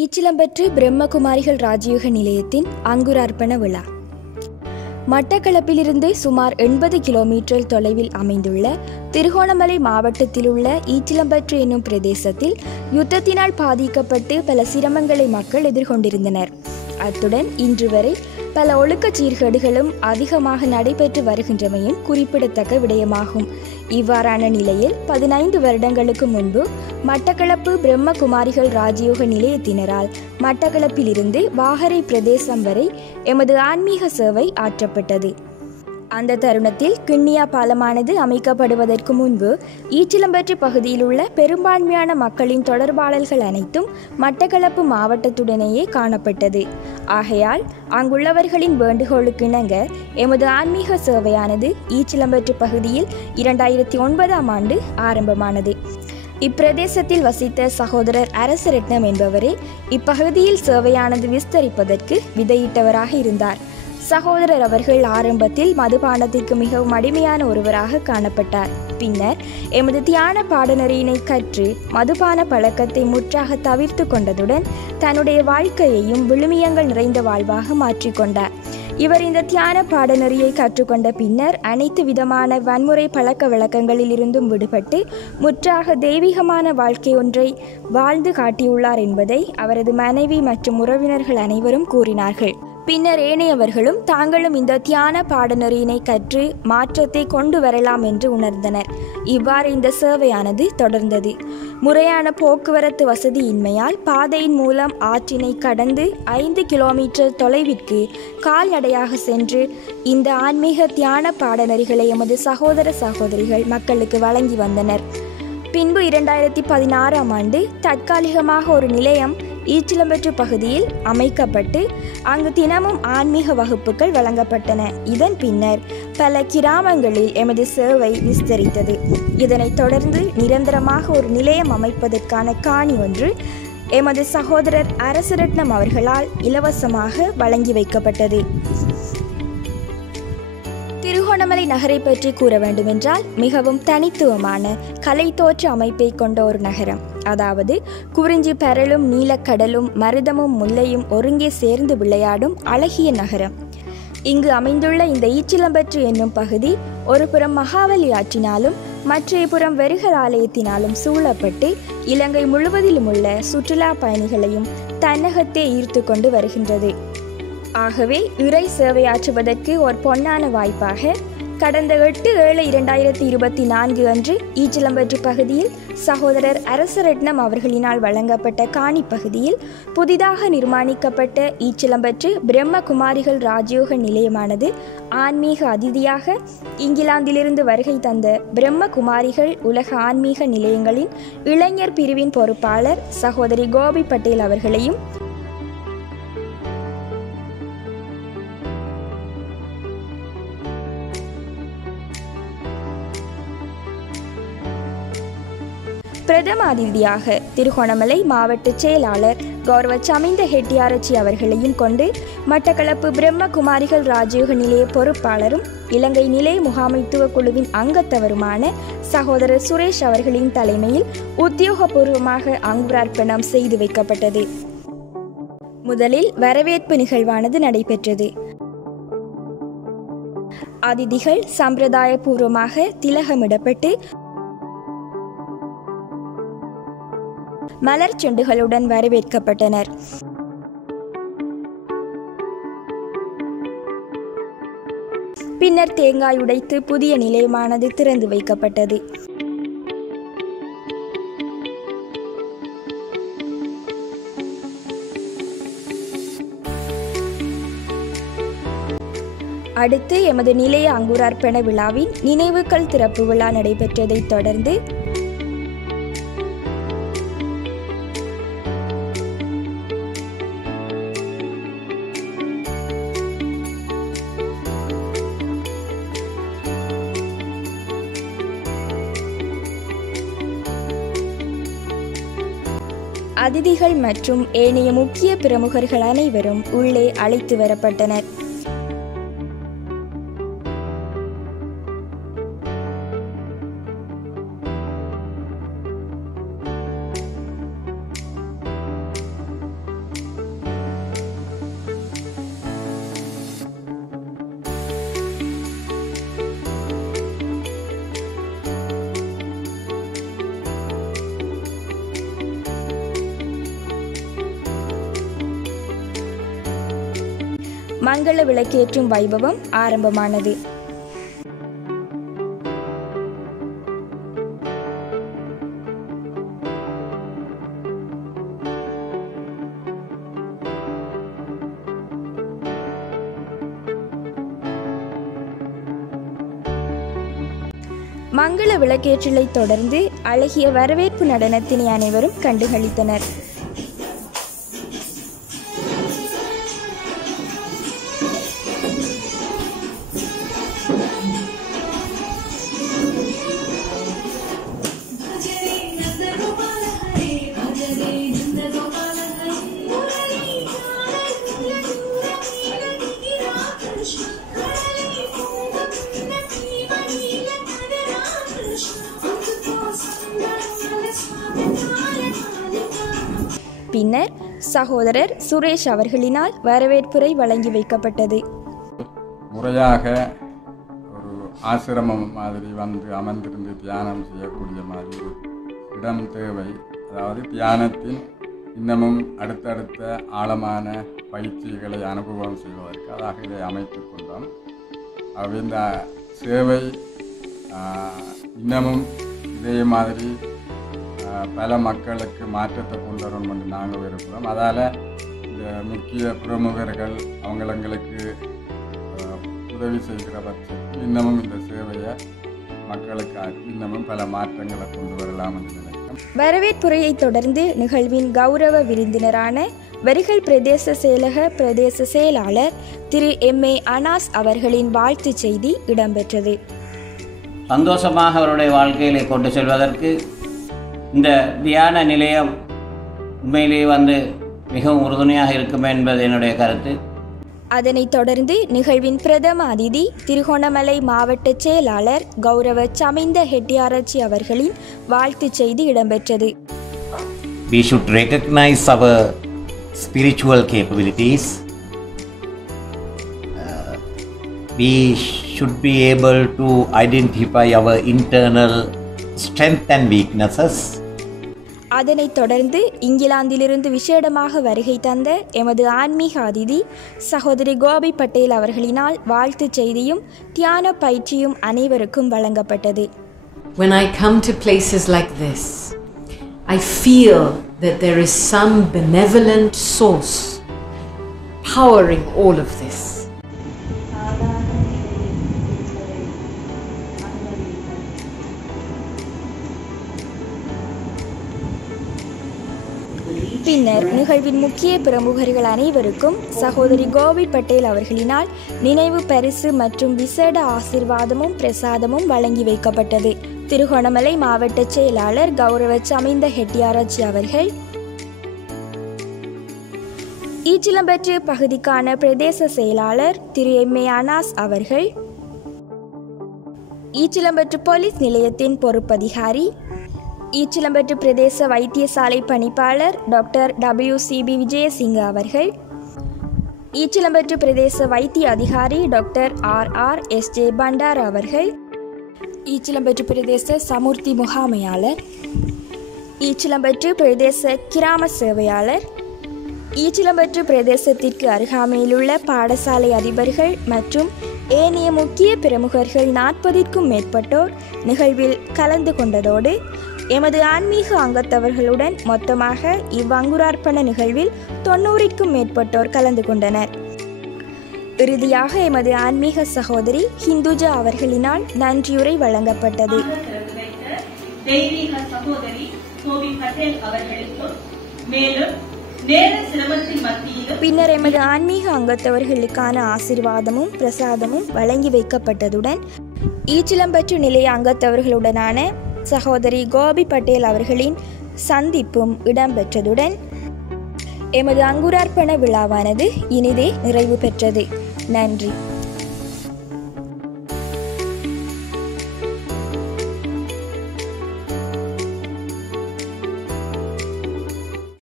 ஈச்சிலம்பற்று பிரம்மகுமாரிகள் ராஜயோக நிலையத்தின் அங்குரார்ப்பண விழா மட்டக்களப்பிலிருந்து சுமார் 80 கிலோமீட்டர் தொலைவில் அமைந்துள்ள திருகோணமலை மாவட்டத்தில் உள்ள ஈச்சிலம்பற்று என்னும் பிரதேசத்தில் யுத்தத்தினால் பாதிக்கப்பட்டு பல சிரமங்களை மக்கள் எதிர்கொண்டிருந்தனர். அத்துடன் இன்று வரை பல ஒழுக்கச் சீர்கேடுகளும் அதிகமாக நடைபெற்று வருகின்றமையும் குறிப்பிடத்தக்க விடயமாகும். இவ்வாறான நிலையில் 15 வருடங்களுக்கு முன்பு மட்டக்களப்பு பிரம்மகுமாரிகள் ராஜயோக நிலையத்தினரால் மட்டக்களப்பிலிருந்து வாகரை பிரதேசம் வரை எமது ஆன்மீக சேவை ஆற்றப்பட்டது. அந்த தருணத்தில் கிண்ணியா பாலமானது அமைக்கப்படுவதற்கு முன்பு ஈச்சிலம்பற்று பகுதியில் உள்ள பெரும்பான்மையான மக்களின் தொடர்பாளர்கள் அனைத்தும் மட்டக்களப்பு மாவட்டத்துடனேயே காணப்பட்டது. ஆகையால் அங்குள்ளவர்களின் வேண்டுகோளுக்கிணங்க எமது ஆன்மீக சேவையானது ஈச்சிலம்பற்று பகுதியில் 2009ஆம் ஆண்டு ஆரம்பமானது. இப்பிரதேசத்தில் வசித்த சகோதரர் அரசரட்னம் என்பவரே இப்பகுதியில் சேவையானது விஸ்தரிப்பதற்கு விதையிட்டவராக இருந்தார். சகோதரர் அவர்கள் ஆரம்பத்தில் மதுபானத்திற்கு மிகவும் அடிமையான ஒருவராக காணப்பட்டார். பின்னர் எமது தியான பாடநெறியினை கற்று மதுபான பழக்கத்தை முற்றாக தவிர்த்து கொண்டதுடன் தன்னுடைய வாழ்க்கையையும் விழுமியங்கள் நிறைந்த வாழ்வாக மாற்றிக்கொண்டார். இவர் இந்த தியான பாடநெறியை கற்றுக்கொண்ட பின்னர் அனைத்து விதமான வன்முறை பழக்க வழக்கங்களில் இருந்தும் விடுபட்டு முற்றாக தெய்வீகமான வாழ்க்கை ஒன்றை வாழ்ந்து காட்டியுள்ளார் என்பதை அவரது மனைவி மற்றும் உறவினர்கள் அனைவரும் கூறினார்கள். பின்னர் ஏனையவர்களும் தாங்களும் இந்த தியான பாடநெறியினை கற்று மாற்றத்தை கொண்டு வரலாம் என்று உணர்ந்தனர். இவ்வாறு இந்த சேவையானது தொடர்ந்தது. முறையான போக்குவரத்து வசதியின்மையால் பாதையின் மூலம் ஆற்றினை கடந்து 5 கிலோமீட்டர் தொலைவிற்கு கால்நடையாக சென்று இந்த ஆன்மீக தியான பாடநெறிகளை எமது சகோதர சகோதரிகள் மக்களுக்கு வழங்கி வந்தனர். பின்பு 2016ஆம் ஆண்டு தற்காலிகமாக ஒரு நிலையம் ஈச்சிலம்பற்று பகுதியில் அமைக்கப்பட்டு அங்கு தினமும் ஆன்மீக வகுப்புகள் வழங்கப்பட்டன. இதன் பின்னர் பல கிராமங்களில் எமது சேவை விஸ்தரித்தது. இதனைத் தொடர்ந்து நிரந்தரமாக ஒரு நிலையம் அமைப்பதற்கான காணி ஒன்று எமது சகோதரர் அரசரட்னம் அவர்களால் இலவசமாக வழங்கி வைக்கப்பட்டது. திருகோணமலை நகரை பற்றி கூற வேண்டுமென்றால் மிகவும் தனித்துவமான கலை தோற்ற அமைப்பை கொண்ட ஒரு நகரம். அதாவது குறிஞ்சி பரலும் நீலக்கடலும் மருதமும் முல்லையும் ஒருங்கே சேர்ந்து விளையாடும் அழகிய நகரம். இங்கு அமைந்துள்ள இந்த ஈச்சிலம்பற்று என்னும் பகுதி ஒரு புறம் மகாவலி ஆற்றினாலும் மற்றைய புறம் வெறுகல் ஆலயத்தினாலும் சூழப்பட்டு இலங்கை முழுவதிலும் உள்ள சுற்றுலா பயணிகளையும் தன்னகத்தே ஈர்த்து கொண்டு வருகின்றது. ஆகவே இறை சேவையாற்றுவதற்கு ஒரு பொன்னான வாய்ப்பாக கடந்த 8/7/2024 அன்று ஈச்சிலம்பற்று பகுதியில் சகோதரர் அரசரட்னம் அவர்களினால் வழங்கப்பட்ட காணி பகுதியில் புதிதாக நிர்மாணிக்கப்பட்ட ஈச்சிலம்பற்று பிரம்மகுமாரிகள் ராஜயோக நிலையமானது ஆன்மீக அதிதியாக இங்கிலாந்திலிருந்து வருகை தந்த பிரம்மகுமாரிகள் உலக ஆன்மீக நிலையங்களின் இளைஞர் பிரிவின் பொறுப்பாளர் சகோதரி கோபி பட்டேல் அவர்களையும் பிரதம அதிதியாக திருகோணமலை மாவட்ட செயலாளர் கௌரவ சமிந்த ஹெட்டியாரச்சி அவர்களையும் கொண்டு மட்டக்களப்பு பிரம்மகுமாரிகள் ராஜயோக நிலைய பொறுப்பாளரும் இலங்கை நிலைய முகாமைத்துவ குழுவின் அங்கத்தவருமான சகோதரர் சுரேஷ் அவர்களின் தலைமையில் உத்தியோகபூர்வமாக அங்குரார்ப்பணம் செய்து வைக்கப்பட்டது. முதலில் வரவேற்பு நிகழ்வானது நடைபெற்றது. அதிதிகள் சம்பிரதாய பூர்வமாக திலகமிடப்பட்டு மலர் செண்டுகளுடன் வரவேற்கப்பட்டனர். பின்னர் தேங்காய் உடைத்து புதிய நிலையமானது திறந்து வைக்கப்பட்டது. அடுத்து எமது நிலைய அங்குரார்ப்பண விழாவின் நினைவுகள் திறப்பு விழா நடைபெற்றதைத் தொடர்ந்து அதிதிகள் மற்றும் ஏனைய முக்கிய பிரமுகர்கள் அனைவரும் உள்ளே அழைத்து வரப்பட்டனர். மங்கள விளக்கேற்றும் வைபவம் ஆரம்பமானது. மங்கள விளக்கேற்றலை தொடர்ந்து அழகிய வரவேற்பு நடனத்தினை அனைவரும் கண்டுகளித்தனர். பின்னர் சகோதரர் சுரேஷ் அவர்களினால் வரவேற்புரை வழங்கி வைக்கப்பட்டது. முறையாக ஒரு ஆசிரமம் மாதிரி வந்து அமர்ந்திருந்து தியானம் செய்யக்கூடிய மாதிரி ஒரு இடம் தேவை. அதாவது தியானத்தின் இன்னமும் அடுத்தடுத்த ஆழமான பயிற்சிகளை அனுபவம் செய்வதற்கு அதாக இதை அமைத்து கொண்டோம். இந்த சேவை இன்னமும் இதே மாதிரி பல மக்களுக்கு மாற்றத்தை கொண்டு வரணும் என்று நாங்கள் விரும்புகிறோம். அதால் இந்த முக்கிய பிரமுகர்கள் அவங்களுக்கு உதவி செய்கிற பட்சத்தில் இன்னமும் இந்த சேவையை மக்களுக்கு இன்னமும் பல மாற்றங்களை கொண்டு வரலாம் என்று நினைக்கிறோம். வரவேற்புரையை தொடர்ந்து நிகழ்வின் கௌரவ விருந்தினரான வரிகள் பிரதேச செயலக பிரதேச செயலாளர் திரு MA அனாஸ் அவர்களின் வாழ்த்து செய்தி இடம்பெற்றது. சந்தோஷமாக அவருடைய வாழ்க்கையிலே கொண்டு செல்வதற்கு இந்த தியான நிலையம் உண்மையிலேயே மிகவும் உறுதுணையாக இருக்கும் என்பது என்னுடைய கருத்து. அதனைத் தொடர்ந்து நிகழ்வின் பிரதம அதிதி திருகோணமலை மாவட்ட செயலாளர் கௌரவ சமிந்த ஹெட்டியாராச்சி அவர்களின் வாழ்த்து செய்தி இடம்பெற்றது. We should recognize our spiritual capabilities. We should be able to identify our internal strength and weaknesses. அதனைத் தொடர்ந்து இங்கிலாந்திலிருந்து விசேடமாக வருகை தந்த எமது ஆன்மீக அதிதி சகோதரி கோபி பட்டேல் அவர்களினால் வாழ்த்து செய்தியும் தியான பயிற்சியும் அனைவருக்கும் வழங்கப்பட்டது. When I come to places like this, I feel that there is some benevolent source powering all of this. பின்னர் நிகழ்வின் முக்கிய பிரமுகர்கள் அனைவருக்கும் சகோதரி கோபி பட்டேல் அவர்களினால் நினைவு பரிசு மற்றும் விசேட ஆசீர்வாதமும் பிரசாதமும் வழங்கி வைக்கப்பட்டது. திருகோணமலை மாவட்ட செயலாளர் கௌரவ சமிந்த ஹெட்டியாராச்சி அவர்கள், ஈச்சிலம்பற்று பகுதிக்கான பிரதேச செயலாளர் திரு MA அனாஸ் அவர்கள், ஈச்சிலம்பற்று போலீஸ் நிலையத்தின் பொறுப்பதிகாரி, ஈச்சிலம்பற்று பிரதேச வைத்தியசாலை பணிப்பாளர் டாக்டர் WCB விஜயசிங்க அவர்கள், ஈச்சிலம்பற்று பிரதேச வைத்திய அதிகாரி டாக்டர் RRSJ பண்டார் அவர்கள், ஈச்சிலம்பற்று பிரதேச சமுர்த்தி முகாமையாளர், ஈச்சிலம்பற்று பிரதேச கிராம சேவையாளர், ஈச்சிலம்பற்று பிரதேசத்திற்கு அருகாமையிலுள்ள பாடசாலை அதிபர்கள் மற்றும் ஏனைய முக்கிய பிரமுகர்கள் 40க்கும் மேற்பட்டோர் நிகழ்வில் கலந்து கொண்டதோடு எமது ஆன்மீக அங்கத்தவர்களுடன் மொத்தமாக இவ்வங்குரார்ப்பண நிகழ்வில் 90க்கும் மேற்பட்டோர் கலந்து கொண்டனர். இறுதியாக எமது ஆன்மீக சகோதரி ஹிந்துஜா அவர்களினால் நன்றியுரை வழங்கப்பட்டது. பின்னர் எமது ஆன்மீக அங்கத்தவர்களுக்கான ஆசீர்வாதமும் பிரசாதமும் வழங்கி வைக்கப்பட்டதுடன் ஈச்சிலம்பற்று நிலைய அங்கத்தவர்களுடனான சகோதரி கோபி பட்டேல் அவர்களின் சந்திப்பும் இடம்பெற்றதுடன் எமது அங்குரார்ப்பண விழாவானது இனிதே நிறைவு பெற்றது. நன்றி.